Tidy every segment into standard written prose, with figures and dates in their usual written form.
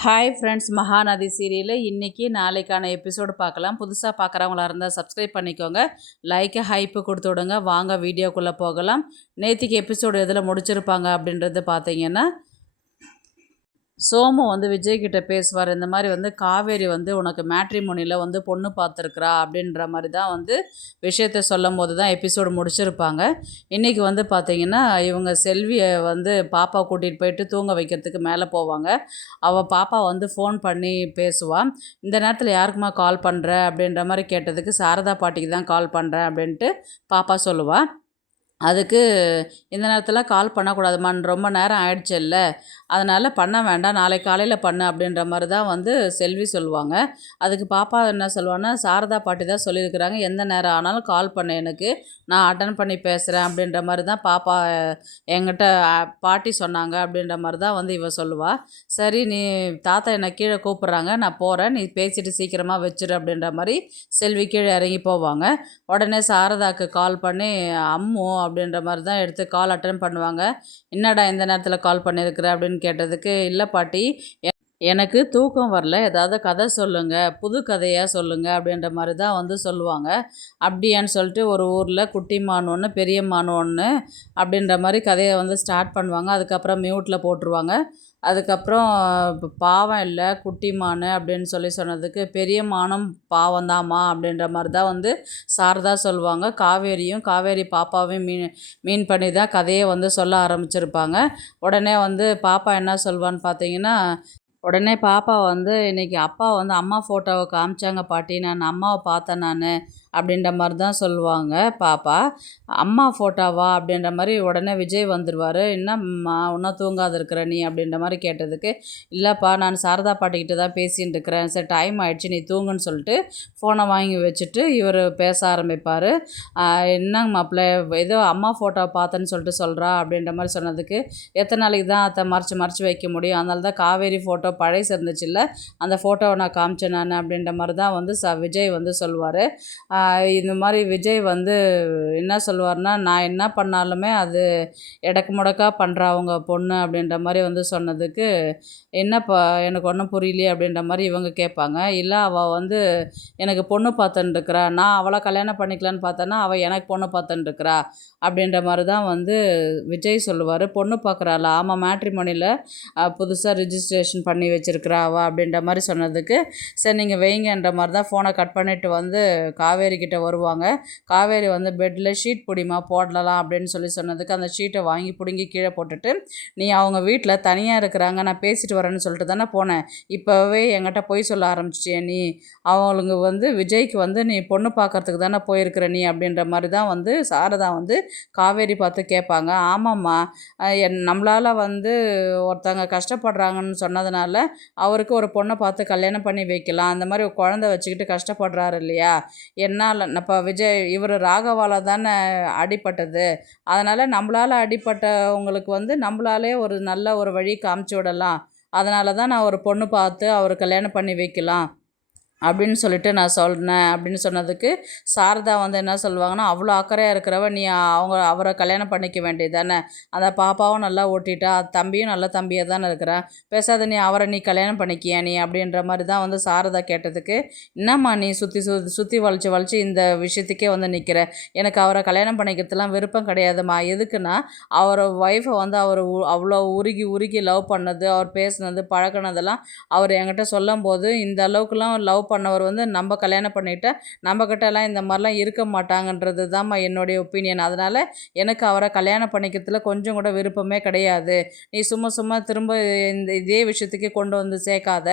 Hi friends, Mahanadi சீரியலில் இன்றைக்கி நாளைக்கான எபிசோடு பார்க்கலாம். புதுசாக பார்க்குறவங்களா இருந்தால் சப்ஸ்கிரைப் பண்ணிக்கோங்க, லைக்கு ஹைப்பு கொடுத்து விடுங்க. வாங்க வீடியோக்குள்ளே போகலாம். நேற்றுக்கு எபிசோடு எதில் முடிச்சிருப்பாங்க அப்படின்றது பார்த்தீங்கன்னா, சோமு விஜய்கிட்ட பேசுவார். இந்த மாதிரி காவேரி உனக்கு மேட்ரிமோனியில் பொண்ணு பார்த்துருக்குறா அப்படின்ற மாதிரி தான் விஷயத்த சொல்லும் போது தான் எபிசோடு முடிச்சிருப்பாங்க. இன்றைக்கி பார்த்தீங்கன்னா, இவங்க செல்வியை பாப்பா கூட்டிகிட்டு போயிட்டு தூங்க வைக்கிறதுக்கு மேலே போவாங்க. அவள் பாப்பா ஃபோன் பண்ணி பேசுவாள். இந்த நேரத்தில் யாருக்குமா கால் பண்ணுற அப்படின்ற மாதிரி கேட்டதுக்கு சாரதா பாட்டிக்கு தான் கால் பண்ணுறேன் அப்படின்ட்டு பாப்பா சொல்லுவாள். அதுக்கு இந்த நேரத்தில் கால் பண்ணக்கூடாதுமான்னு ரொம்ப நேரம் ஆயிடுச்சுல்ல, அதனால் பண்ண வேண்டாம், நாளைக்கு காலையில் பண்ணு அப்படின்ற மாதிரி தான் செல்வி சொல்லுவாங்க. அதுக்கு பாப்பா என்ன சொல்லுவான்னா, சாரதா பாட்டி தான் சொல்லியிருக்கிறாங்க, எந்த நேரம் ஆனாலும் கால் பண்ண, எனக்கு நான் அட்டன் பண்ணி பேசுகிறேன் அப்படின்ற மாதிரி தான் பாப்பா என்கிட்ட பாட்டி சொன்னாங்க அப்படின்ற மாதிரி தான் இவ சொல்லுவாள். சரி, நீ தாத்தா என்னை கீழே கூப்பிட்றாங்க, நான் போகிறேன், நீ பேசிட்டு சீக்கிரமாக வச்சிரு அப்படின்ற மாதிரி செல்வி கீழே இறங்கி போவாங்க. உடனே சாரதாக்கு கால் பண்ணி அம்மு அப்படின்ற மாதிரி தான் எடுத்து கால் அட்டன் பண்ணுவாங்க. என்னடா இந்த நேரத்தில் கால் பண்ணியிருக்கிற அப்படின்னு கேட்டதுக்கு, இல்லை பாட்டி, எனக்கு தூக்கம் வரல, ஏதாவது கதை சொல்லுங்கள், புது கதையாக சொல்லுங்கள் அப்படின்ற மாதிரி தான் சொல்லுவாங்க. அப்படியான்னு சொல்லிட்டு ஒரு ஊரில் குட்டி மான் ஒன்று, பெரிய மான் ஒன்று அப்படின்ற மாதிரி கதையை ஸ்டார்ட் பண்ணுவாங்க. அதுக்கப்புறம் மியூட்டில் போட்டுருவாங்க. அதுக்கப்புறம் பாவம் இல்லை குட்டி மான் அப்படின்னு சொன்னதுக்கு, பெரிய மானும் பாவம்தாம்மா அப்படின்ற மாதிரி தான் சாரதா சொல்லுவாங்க. காவேரி பாப்பாவையும் மீன் பண்ணி தான் கதையை சொல்ல ஆரம்பிச்சிருப்பாங்க. உடனே பாப்பா என்ன சொல்வான்னு பார்த்தீங்கன்னா, உடனே பாப்பா இன்றைக்கி அப்பா அம்மா ஃபோட்டோவை காமிச்சாங்க பாட்டி, நான் அம்மாவை பார்த்தேன் நான் அப்படின்ற மாதிரி தான் சொல்லுவாங்க பாப்பா. அம்மா ஃபோட்டோவா அப்படின்ற மாதிரி உடனே விஜய் வந்துடுவார். என்னம்மா இன்னும் தூங்காது இருக்கிற நீ அப்படின்ற மாதிரி கேட்டதுக்கு, இல்லைப்பா, நான் சாரதா பாட்டிக்கிட்ட தான் பேசின்னு இருக்கிறேன், சரி டைம் ஆகிடுச்சு நீ தூங்குன்னு சொல்லிட்டு ஃபோனை வாங்கி வச்சுட்டு இவர் பேச ஆரம்பிப்பார். என்னங்க மாப்பிள்ளை, ஏதோ அம்மா ஃபோட்டோவை பார்த்தேன்னு சொல்லிட்டு சொல்கிறா அப்படின்ற மாதிரி சொன்னதுக்கு, எத்தனை நாளைக்கு தான் அதை மறைச்சி வைக்க முடியும், அதனால தான் காவேரி ஃபோட்டோ பழைசு இருந்துச்சுல்ல, அந்த ஃபோட்டோவை நான் காமிச்சேன் நான் அப்படின்ற மாதிரி தான் விஜய் சொல்லுவார். இந்த மாதிரி விஜய் என்ன சொல்லுவார்னா, நான் என்ன பண்ணாலுமே அது எடக்கு முடக்கா பண்ணுறா அவங்க பொண்ணு அப்படின்ற மாதிரி சொன்னதுக்கு, என்னப்பா எனக்கு ஒன்றும் புரியலையே அப்படின்ற மாதிரி இவங்க கேட்பாங்க. இல்லை, அவள் எனக்கு பொண்ணு பார்த்துட்டுருக்குறா, நான் அவளை கல்யாணம் பண்ணிக்கலான்னு பார்த்தேன்னா அவள் எனக்கு பொண்ணு பார்த்துட்டுருக்குறா அப்படின்ற மாதிரி தான் விஜய் சொல்லுவார். பொண்ணு பார்க்குறாளா? ஆமாம், மேட்ரிமோனியில் புதுசாக ரிஜிஸ்ட்ரேஷன் பண்ணி வச்சுருக்குறா அவள் அப்படின்ற மாதிரி சொன்னதுக்கு, சரி நீங்கள் வைங்கன்ற மாதிரி தான் ஃபோனை கட் பண்ணிவிட்டு காவேரி கிட்டே வருவாங்க. காவேரி பெட்டில் ஷீட் பிடிமா போடலாம் அப்படின்னு சொன்னதுக்கு, அந்த ஷீட்டை வாங்கி பிடுங்கி கீழே போட்டுட்டு, நீ அவங்க வீட்டில் தனியாக இருக்கிறாங்க, நான் பேசிட்டு வரேன்னு சொல்லிட்டு தானே போனேன், இப்போவே என்கிட்ட பொய் சொல்ல ஆரம்பிச்சிட்டியே நீ, அவங்களுக்கு விஜய்க்கு நீ பொண்ணு பார்க்குறதுக்கு தானே போயிருக்கிற நீ அப்படின்ற மாதிரி தான் சாரதா காவேரி பார்த்து கேட்பாங்க. ஆமாம்மா, நம்மளால் ஒருத்தங்க கஷ்டப்படுறாங்கன்னு சொன்னதுனால அவருக்கு ஒரு பொண்ணை பார்த்து கல்யாணம் பண்ணி வைக்கலாம், அந்த மாதிரி ஒரு குழந்தை வச்சுக்கிட்டு கஷ்டப்படுறாரு இல்லையா, என்னால் இப்போ விஜய் இவர் ராகவால் தானே அடிப்பட்டது, அதனால் நம்மளால் அடிப்பட்டவங்களுக்கு நம்மளாலே ஒரு நல்ல ஒரு வழி காமிச்சு விடலாம், அதனால தான் நான் ஒரு பொண்ணு பார்த்து அவர் கல்யாணம் பண்ணி வைக்கலாம் அப்படின்னு சொல்லிட்டு நான் சொன்னேன் அப்படின்னு சொன்னதுக்கு, சாரதா என்ன சொல்லுவாங்கன்னா, அவ்வளோ அக்கறையாக இருக்கிறவ நீ அவரை கல்யாணம் பண்ணிக்க வேண்டியது தானே, அந்த பாப்பாவும் நல்லா ஓட்டிட்டா, தம்பியும் நல்ல தம்பியாக தானே இருக்கிறான், பேசாத நீ அவரை கல்யாணம் பண்ணிக்கியா நீ அப்படின்ற மாதிரி தான் சாரதா கேட்டதுக்கு, என்னம்மா நீ சுற்றி வளைச்சி இந்த விஷயத்துக்கே நிற்கிற, எனக்கு அவரை கல்யாணம் பண்ணிக்கிறதுலாம் விருப்பம் கிடையாதுமா, எதுக்குன்னா அவர் ஒய்ஃபை அவர் அவ்வளோ உருகி லவ் பண்ணது, அவர் பேசுனது பழகினதெல்லாம் அவர் என்கிட்ட சொல்லும் போது, இந்த அளவுக்குலாம் லவ் பண்ணவர் நம்ம கல்யாணம் பண்ணிவிட்டு நம்மக்கிட்டலாம் இந்த மாதிரிலாம் இருக்க மாட்டாங்கன்றது தான்மா என்னுடைய ஒப்பீனியன், அதனால் எனக்கு அவரை கல்யாணம் பண்ணிக்கிறதுல கொஞ்சம் கூட விருப்பமே கிடையாது, நீ சும்மா திரும்ப இதே விஷயத்துக்கு கொண்டு சேர்க்காத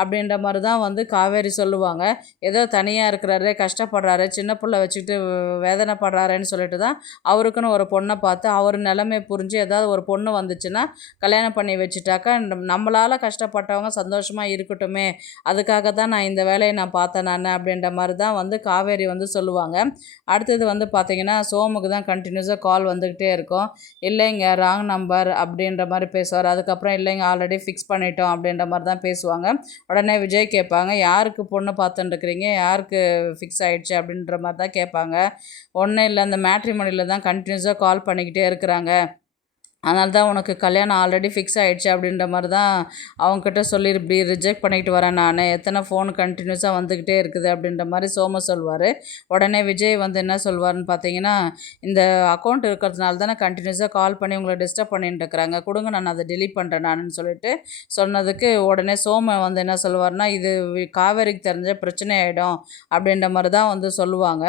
அப்படின்ற மாதிரி தான் காவேரி சொல்லுவாங்க. ஏதோ தனியாக இருக்கிறாரு, கஷ்டப்படுறாரு, சின்ன பிள்ளை வச்சுக்கிட்டு வேதனைப்படுறாருன்னு சொல்லிட்டு தான் அவருக்குன்னு ஒரு பொண்ணை பார்த்து அவர் நிலைமை புரிஞ்சு ஏதாவது ஒரு பொண்ணு வந்துச்சுன்னா கல்யாணம் பண்ணி வச்சுட்டாக்கா நம்மளால் கஷ்டப்பட்டவங்க சந்தோஷமாக இருக்கட்டுமே, அதுக்காக தான் நான் இந்த வேலையை நான் பார்த்தேன் நான் அப்படின்ற மாதிரி தான் காவேரி சொல்லுவாங்க. அடுத்தது பார்த்திங்கன்னா, சோமுக்கு தான் கண்டினியூஸாக கால் வந்துக்கிட்டே இருக்கும். இல்லைங்க, ராங் நம்பர் அப்படின்ற மாதிரி பேசுவார். அதுக்கப்புறம் இல்லைங்க, ஆல்ரெடி ஃபிக்ஸ் பண்ணிட்டோம் அப்படின்ற மாதிரி தான் பேசுவாங்க. உடனே விஜய் கேட்பாங்க, யாருக்கு பொண்ணு பார்த்துட்டுருக்குறீங்க, யாருக்கு ஃபிக்ஸ் ஆகிடுச்சு அப்படின்ற மாதிரி தான் கேட்பாங்க. ஒன்றும் இல்லை, அந்த மேட்ரிமோனியில் தான் கண்டினியூஸாக கால் பண்ணிக்கிட்டே இருக்கிறாங்க, அதனால தான் உனக்கு கல்யாணம் ஆல்ரெடி ஃபிக்ஸ் ஆகிடுச்சு அப்படின்ற மாதிரி தான் அவங்கக்கிட்ட சொல்லி இப்படி ரிஜெக்ட் பண்ணிட்டு வரேன் நான், எத்தனை ஃபோன் கண்டினியூஸாக வந்துக்கிட்டே இருக்குது அப்படின்ற மாதிரி சோம சொல்வார். உடனே விஜய் வந்து என்ன சொல்வார்னு பார்த்தீங்கன்னா, இந்த அக்கௌண்ட் இருக்கிறதுனால தானே கண்டினியூஸாக கால் பண்ணி உங்களை டிஸ்டர்ப் பண்ணிட்டு இருக்கிறாங்க, கொடுங்க நான் அதை டெலீட் பண்ணுறேன் நானுன்னு சொல்லிட்டு சொன்னதுக்கு உடனே சோம வந்து என்ன சொல்வார்னா, இது காவேரிக்கு தெரிஞ்ச பிரச்சனை ஆகிடும் அப்படின்ற மாதிரி தான் வந்து சொல்லுவாங்க.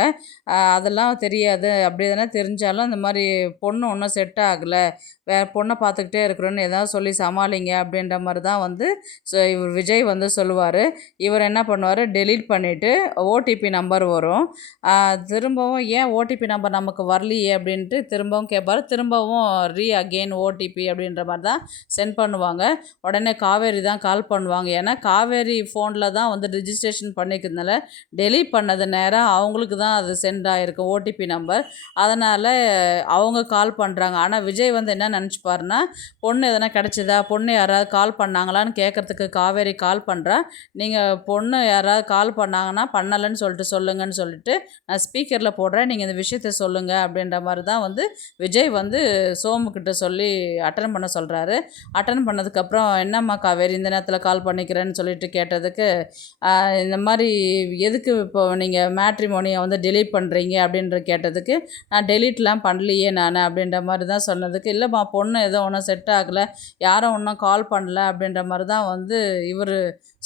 அதெல்லாம் தெரியாது, அப்படி தானே தெரிஞ்சாலும் இந்த மாதிரி பொண்ணு ஒன்றும் செட் ஆகலை, வேறு பொண்ணை பார்த்துக்கிட்டே இருக்கிறோன்னு ஏதாவது சொல்லி சமாளிங்க அப்படின்ற மாதிரி தான் வந்து இவர் விஜய் வந்து சொல்லுவார். இவர் என்ன பண்ணுவார், டெலீட் பண்ணிவிட்டு ஓடிபி நம்பர் வரும், திரும்பவும் ஏன் ஓடிபி நம்பர் நமக்கு வரலையே அப்படின்ட்டு திரும்பவும் கேட்பார். திரும்பவும் அகெயின் ஓடிபி அப்படின்ற மாதிரி தான் சென்ட் பண்ணுவாங்க. உடனே காவேரி தான் கால் பண்ணுவாங்க. ஏன்னா காவேரி ஃபோனில் தான் வந்து ரிஜிஸ்ட்ரேஷன் பண்ணிக்கிறதுனால டெலீட் பண்ணது நேரம் அவங்களுக்கு தான் அது சென்ட் ஆகிருக்கு ஓடிபி நம்பர். அதனால் அவங்க கால் பண்ணுறாங்க. ஆனால் விஜய் வந்து என்ன நினச்சிப்பாருன்னா, பொண்ணு எதனா கிடச்சிதா, பொண்ணு யாராவது கால் பண்ணாங்களான்னு கேட்குறதுக்கு காவேரி கால் பண்ணுறா, நீங்கள் பொண்ணு யாராவது கால் பண்ணாங்கன்னா பண்ணலைன்னு சொல்லிட்டு சொல்லுங்கன்னு சொல்லிட்டு நான் ஸ்பீக்கரில் போடுறேன், நீங்கள் இந்த விஷயத்த சொல்லுங்கள் அப்படின்ற மாதிரி தான் வந்து விஜய் வந்து சோமுக்கிட்ட சொல்லி அட்டன் பண்ண சொல்கிறாரு. அட்டன் பண்ணதுக்கப்புறம் என்னம்மா காவேரி இந்த நேரத்தில் கால் பண்ணிக்கிறேன்னு சொல்லிட்டு கேட்டதுக்கு, இந்த மாதிரி எதுக்கு இப்போ நீங்கள் மேட்ரிமோனியை வந்து டெலீட் பண்ணுறீங்க அப்படின்ற கேட்டதுக்கு, நான் டெலீட்லாம் பண்ணலையே நான் அப்படின்ற மாதிரி தான் சொன்னதுக்கு, இல்லைம்மா பொண்ணு ஏதோ ஒன்றும் செட் ஆகலை, யாரும் ஒன்றும் கால் பண்ணல அப்படின்ற மாதிரி தான் வந்து இவர்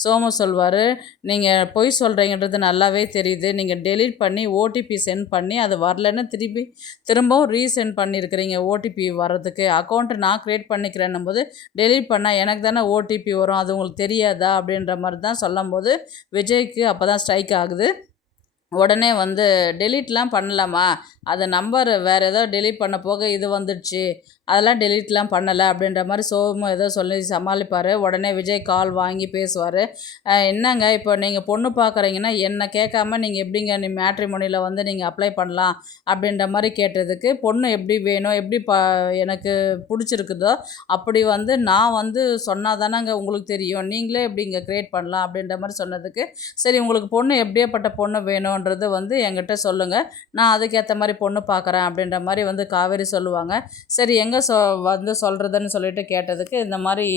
சோமு சொல்வார். நீங்கள் பொய் சொல்கிறீங்கன்றது நல்லாவே தெரியுது, நீங்கள் டெலீட் பண்ணி ஓடிபி சென்ட் பண்ணி அது வரலன்னு திரும்பவும் ரீசென்ட் பண்ணியிருக்கிறீங்க ஓடிபி வர்றதுக்கு, அக்கௌண்ட்டு நான் க்ரியேட் பண்ணிக்கிறேன்னும் போது டெலீட் பண்ணால் எனக்கு தானே ஓடிபி வரும், அது உங்களுக்கு தெரியாதா அப்படின்ற மாதிரி தான் சொல்லும்போது விஜய்க்கு அப்போ தான் ஸ்ட்ரைக் ஆகுது. உடனே வந்து டெலீட்லாம் பண்ணலாமா, அது நம்பர் வேறு ஏதோ டெலீட் பண்ண போக இது வந்துடுச்சு, அதெல்லாம் டெலீட்லாம் பண்ணலை அப்படின்ற மாதிரி சோமு ஏதோ சொல்லி சமாளிப்பார். உடனே விஜய் கால் வாங்கி பேசுவார். என்னங்க இப்போ நீங்கள் பொண்ணு பார்க்குறீங்கன்னா என்னை கேட்காம நீங்கள் எப்படிங்க நீ மேட்ரிமோனியில் வந்து நீங்கள் அப்ளை பண்ணலாம் அப்படின்ற மாதிரி கேட்டதுக்கு, பொண்ணு எப்படி வேணும், எப்படி எனக்கு பிடிச்சிருக்குதோ அப்படி வந்து நான் வந்து சொன்னால் தானேங்க உங்களுக்கு தெரியும், நீங்களே எப்படி இங்கே க்ரியேட் பண்ணலாம் அப்படின்ற மாதிரி சொன்னதுக்கு, சரி உங்களுக்கு பொண்ணு எப்படியேப்பட்ட பொண்ணு வேணுன்றது வந்து என்கிட்ட சொல்லுங்கள், நான் அதுக்கேற்ற மாதிரி பொண்ணு பார்க்குறேன் அப்படின்ற மாதிரி வந்து காவேரி சொல்லுவாங்க. சரி எங்கே வந்து சொல்கிறதுன்னு சொல்லிட்டு கேட்டதுக்கு, இந்த மாதிரி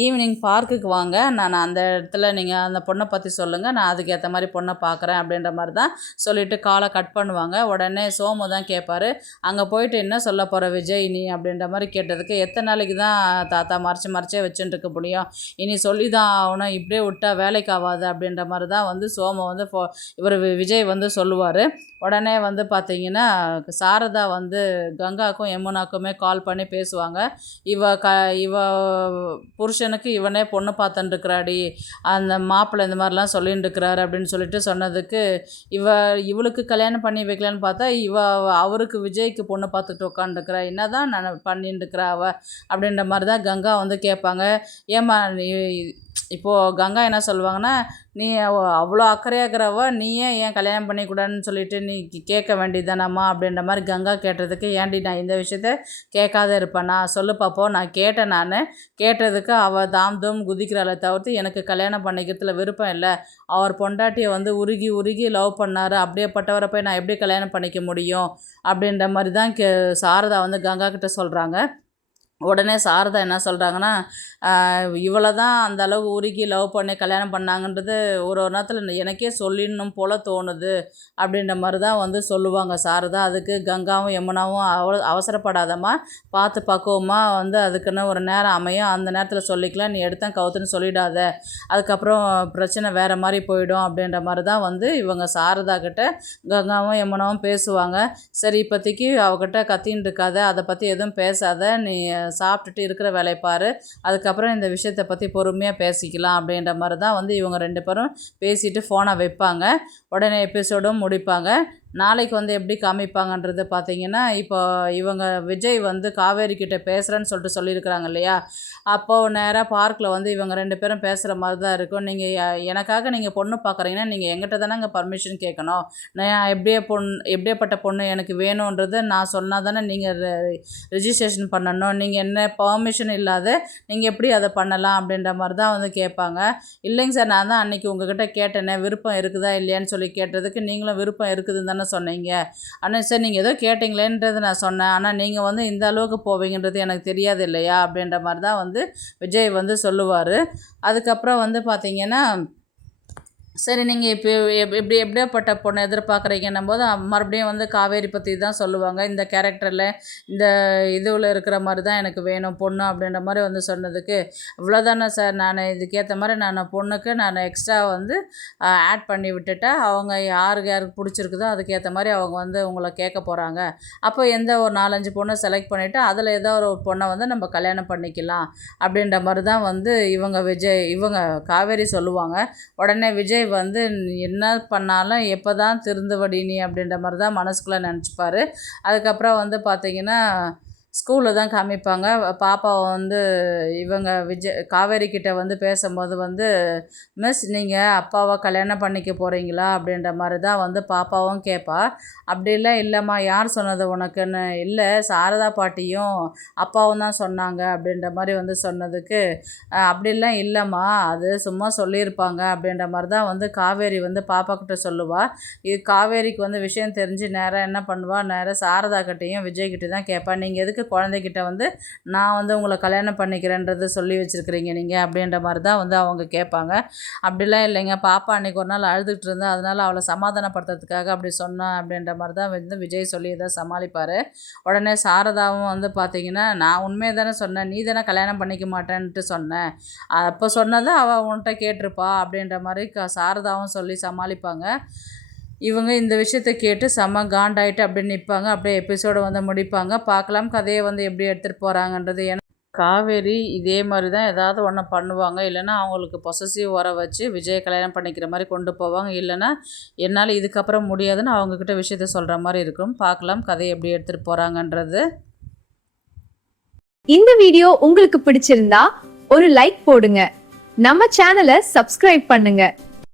ஈவினிங் பார்க்குக்கு வாங்க, நான் அந்த இடத்துல நீங்கள் அந்த பொண்ணை பற்றி சொல்லுங்கள், நான் அதுக்கேற்ற மாதிரி பொண்ணை பார்க்குறேன் அப்படின்ற மாதிரி தான் சொல்லிவிட்டு காலை கட் பண்ணுவாங்க. உடனே சோமு தான் கேட்பார், அங்கே போயிட்டு என்ன சொல்ல போகிற விஜய் நீ அப்படின்ற மாதிரி கேட்டதுக்கு, எத்தனை நாளைக்கு தான் தாத்தா மறைச்சே வச்சுட்டு இருக்க முடியும், இனி சொல்லி தான் ஆகணும், இப்படியே விட்டா வேலைக்கு ஆகாது அப்படின்ற மாதிரி தான் வந்து சோமு வந்து இவர் விஜய் வந்து சொல்லுவார். உடனே வந்து பார்த்திங்கன்னா சாரதா வந்து கங்காவுக்கும் யமுனாக்குமே கால் பண்ணி பேசுவாங்க. இவ புருஷனுக்கு இவனே பொண்ணு பார்த்துட்டுருக்குறாடி, அந்த மாப்பிள்ளை இந்த மாதிரிலாம் சொல்லிட்டு இருக்கிறாரு அப்படின்னு சொல்லிட்டு சொன்னதுக்கு, இவளுக்கு கல்யாணம் பண்ணி வைக்கலான்னு பார்த்தா அவருக்கு விஜய்க்கு பொண்ணு பார்த்துட்டு உட்காந்துருக்குறா, என்ன தான் நான் பண்ணிட்டு இருக்கிறா அவ அப்படின்ற மாதிரி தான் கங்கா வந்து கேட்பாங்க. ஏம்மா இப்போது கங்கா என்ன சொல்லுவாங்கன்னா, நீ அவ்வளோ அக்கறையாக இருக்கிறவ நீ ஏன் கல்யாணம் பண்ணிக்கூடாதுன்னு சொல்லிட்டு நீ கேட்க வேண்டியதானம்மா அப்படின்ற மாதிரி கங்கா கேட்டதுக்கு, ஏன்டி நான் இந்த விஷயத்த கேட்காத இருப்பேன், நான் சொல்லு பார்ப்போம், நான் கேட்டேன், நான் கேட்டதுக்கு அவள் தாம் தூம் குதிக்கிறாளே தவிர்த்து எனக்கு கல்யாணம் பண்ணிக்கிறதுல விருப்பம் இல்லை, அவர் பொண்டாட்டியை வந்து உருகி லவ் பண்ணார், அப்படியேப்பட்டவரை போய் நான் எப்படி கல்யாணம் பண்ணிக்க முடியும் அப்படின்ற மாதிரி தான் சாரதா வந்து கங்கா கிட்ட சொல்கிறாங்க. உடனே சாரதா என்ன சொல்கிறாங்கன்னா, இவளை தான் அந்த அளவு உருகி லவ் பண்ணி கல்யாணம் பண்ணாங்கன்றது ஒரு நேரத்தில் எனக்கே சொல்லிடணும் போல் தோணுது அப்படின்ற மாதிரி தான் வந்து சொல்லுவாங்க சாரதா. அதுக்கு கங்காவும் யமுனாவும் அவசரப்படாதம்மா, பார்த்து பக்குவமாக வந்து அதுக்குன்னு ஒரு நேரம் அமையும், அந்த நேரத்தில் சொல்லிக்கலாம், நீ எடுத்தேன் கவுத்துன்னு சொல்லிடாத, அதுக்கப்புறம் பிரச்சனை வேறு மாதிரி போயிடும் அப்படின்ற மாதிரி தான் வந்து இவங்க சாரதா கிட்ட கங்காவும் யமுனாவும் பேசுவாங்க. சரி இப்போதைக்கு அவகிட்ட கத்தின்னு இருக்காத, அதை பற்றி எதுவும் பேசாத, நீ சாப்பிட்டுட்டு இருக்கிற வேலையை பாரு, அதுக்கப்புறம் இந்த விஷயத்தை பற்றி பொறுமையாக பேசிக்கலாம் அப்படின்ற மாதிரி தான் வந்து இவங்க 2 பேரும் பேசிட்டு ஃபோனை வைப்பாங்க. உடனே எபிசோடும் முடிப்பாங்க. நாளைக்கு வந்து எப்படி காமிப்பாங்கன்றது பார்த்தீங்கன்னா, இப்போ இவங்க விஜய் வந்து காவேரி கிட்ட பேசுகிறேன்னு சொல்லிட்டு சொல்லியிருக்கிறாங்க இல்லையா, அப்போது நேராக பார்க்கில் வந்து இவங்க 2 பேரும் பேசுகிற மாதிரி தான் இருக்கும். நீங்கள் எனக்காக நீங்கள் பொண்ணு பார்க்குறீங்கன்னா நீங்கள் எங்கிட்ட தானேங்க பர்மிஷன் கேட்கணும், நான் எப்படியேப்பட்ட பொண்ணு எனக்கு வேணுன்றதை நான் சொன்னால் தானே நீங்கள் ரிஜிஸ்ட்ரேஷன் பண்ணணும், நீங்கள் என்ன பர்மிஷன் இல்லாத நீங்கள் எப்படி அதை பண்ணலாம் அப்படின்ற மாதிரி தான் வந்து கேட்பாங்க. இல்லைங்க சார், நான் தான் அன்றைக்கி உங்ககிட்ட கேட்டேனே விருப்பம் இருக்குதா இல்லையான்னு சொல்லி கேட்டதுக்கு, நீங்களும் விருப்பம் இருக்குதுன்னு தானே தானே சொன்னீங்க. ஆனால் சார் நீங்கள் ஏதோ கேட்டிங்களேன்றது நான் சொன்னேன், ஆனால் நீங்கள் வந்து இந்த அளவுக்கு போவீங்கன்றது எனக்கு தெரியாது இல்லையா அப்படின்ற மாதிரி தான் வந்து விஜய் வந்து சொல்லுவார். அதுக்கப்புறம் வந்து பார்த்திங்கன்னா, சரி நீங்கள் இப்போ எப்படியாப்பட்ட பொண்ணை எதிர்பார்க்குறீங்கன்னும் போது மறுபடியும் வந்து காவேரி பற்றி தான் சொல்லுவாங்க. இந்த கேரக்டரில் இந்த இதுவில் இருக்கிற மாதிரி தான் எனக்கு வேணும் பொண்ணு அப்படின்ற மாதிரி வந்து சொன்னதுக்கு, இவ்வளோதானே சார், நான் இதுக்கேற்ற மாதிரி நான் பொண்ணுக்கு நான் எக்ஸ்ட்ரா வந்து ஆட் பண்ணி விட்டுட்டேன். அவங்க யாருக்கு பிடிச்சிருக்குதோ அதுக்கேற்ற மாதிரி அவங்க வந்து உங்களை கேட்க போகிறாங்க. அப்போ எந்த ஒரு 4-5 பொண்ணை செலக்ட் பண்ணிவிட்டு அதில் ஏதோ ஒரு பொண்ணை வந்து நம்ம கல்யாணம் பண்ணிக்கலாம் அப்படின்ற மாதிரி தான் வந்து இவங்க காவேரி சொல்லுவாங்க. உடனே விஜய் வந்து என்ன பண்ணாலும் எப்போ தான் திருந்துவடி நீ அப்படின்ற மாதிரி தான் மனசுக்குள்ளே நினச்சிப்பார். அதுக்கப்புறம் வந்து பார்த்திங்கன்னா ஸ்கூலில் தான் காமிப்பாங்க. பாப்பாவை வந்து இவங்க காவேரி கிட்ட வந்து பேசும்போது வந்து, மிஸ் நீங்கள் அப்பாவை கல்யாணம் பண்ணிக்க போகிறீங்களா அப்படின்ற மாதிரி தான் வந்து பாப்பாவும் கேட்பா. அப்படிலாம் இல்லைம்மா, யார் சொன்னது உனக்குன்னு, இல்லை சாரதா பாட்டியும் அப்பாவும் தான் சொன்னாங்க அப்படின்ற மாதிரி வந்து சொன்னதுக்கு, அப்படிலாம் இல்லைம்மா, அது சும்மா சொல்லியிருப்பாங்க அப்படின்ற மாதிரி தான் வந்து காவேரி வந்து பாப்பா கிட்ட சொல்லுவாள். இது காவேரிக்கு வந்து விஷயம் தெரிஞ்சு நேராக என்ன பண்ணுவாள், நேராக சாரதா கிட்டேயும் விஜய்கிட்ட தான் கேட்பா, நீங்கள் எதுக்கு குழந்தைகிட்ட வந்து நான் வந்து உங்களை கல்யாணம் பண்ணிக்கிறேன்றது சொல்லி வச்சுருக்கிறீங்க நீங்கள் அப்படின்ற மாதிரி தான் வந்து அவங்க கேட்பாங்க. அப்படிலாம் இல்லைங்க, பாப்பா அன்றைக்கி ஒரு நாள் அழுதுகிட்டு இருந்தா, அதனால் அவளை சமாதானப்படுத்துறதுக்காக அப்படி சொன்னேன் அப்படின்ற மாதிரி தான் வந்து விஜய் சொல்லி தான் சமாளிப்பார். உடனே சாரதாவும் வந்து பார்த்திங்கன்னா, நான் உண்மையை தானே சொன்னேன், நீ தானே கல்யாணம் பண்ணிக்க மாட்டேன்ட்டு சொன்னேன், அப்போ சொன்னதை அவள் உன்கிட்ட கேட்டிருப்பா அப்படின்ற மாதிரி சாரதாவும் சொல்லி சமாளிப்பாங்க. இவங்க இந்த விஷயத்தை கேட்டு செம்ம காண்டாயிட்டு அப்படியே நிற்பாங்க. அப்படியே எபிசோடை வந்து முடிப்பாங்க. பார்க்கலாம் கதையை வந்து எப்படி எடுத்துகிட்டு போகிறாங்கன்றது. ஏன்னா காவேரி இதே மாதிரி தான் ஏதாவது ஒன்று பண்ணுவாங்க. இல்லைன்னா அவங்களுக்கு பொசசிவ் வர வச்சு விஜயை கல்யாணம் பண்ணிக்கிற மாதிரி கொண்டு போவாங்க. இல்லைன்னா என்னால் இதுக்கப்புறம் முடியாதுன்னு அவங்கக்கிட்ட விஷயத்த சொல்கிற மாதிரி இருக்கும். பார்க்கலாம் கதையை எப்படி எடுத்துகிட்டு போகிறாங்கன்றது. இந்த வீடியோ உங்களுக்கு பிடிச்சிருந்தா ஒரு லைக் போடுங்க, நம்ம சேனலை சப்ஸ்கிரைப் பண்ணுங்க.